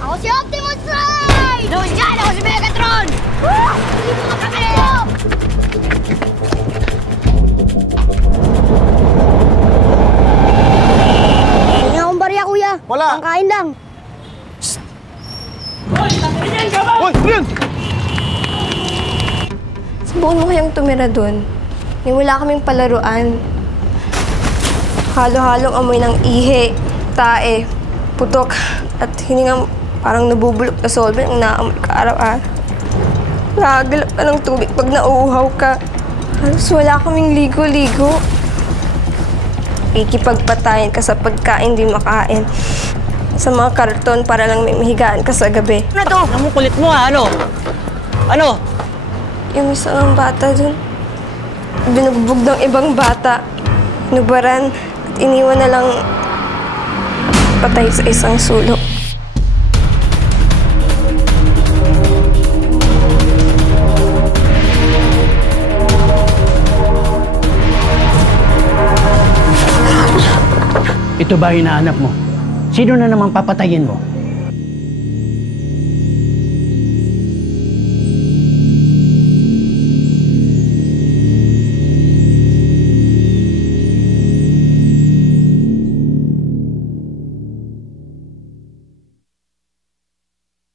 Ako si Optimus Prime! Doon dyan! Ako si Megatron! Hindi mo makakalayo! Hindi nga akong barya, kuya. Wala. Pangkain lang. Hoy! Brian! Subukan mo kayang tumira doon. Ni wala kaming palaruan. Halo-halong amoy ng ihi, tae, putok, at hiningang parang nabubulok na solvent ang naamoy ka araw-araw. Nakagalap ka ng tubig pag nauuhaw ka. Halos wala kaming ligo-ligo. Ikipagpatayin ka sa pagkain di makain. Sa mga karton para lang may mahigaan ka sa gabi. Ano to? Ang kulit mo ha, ano? Ano? Yung isa ng bata dun, binugbog ng ibang bata, nubaran, at iniwan na lang patay sa isang sulok. Ito ba hinahanap mo? Sino na naman papatayin mo?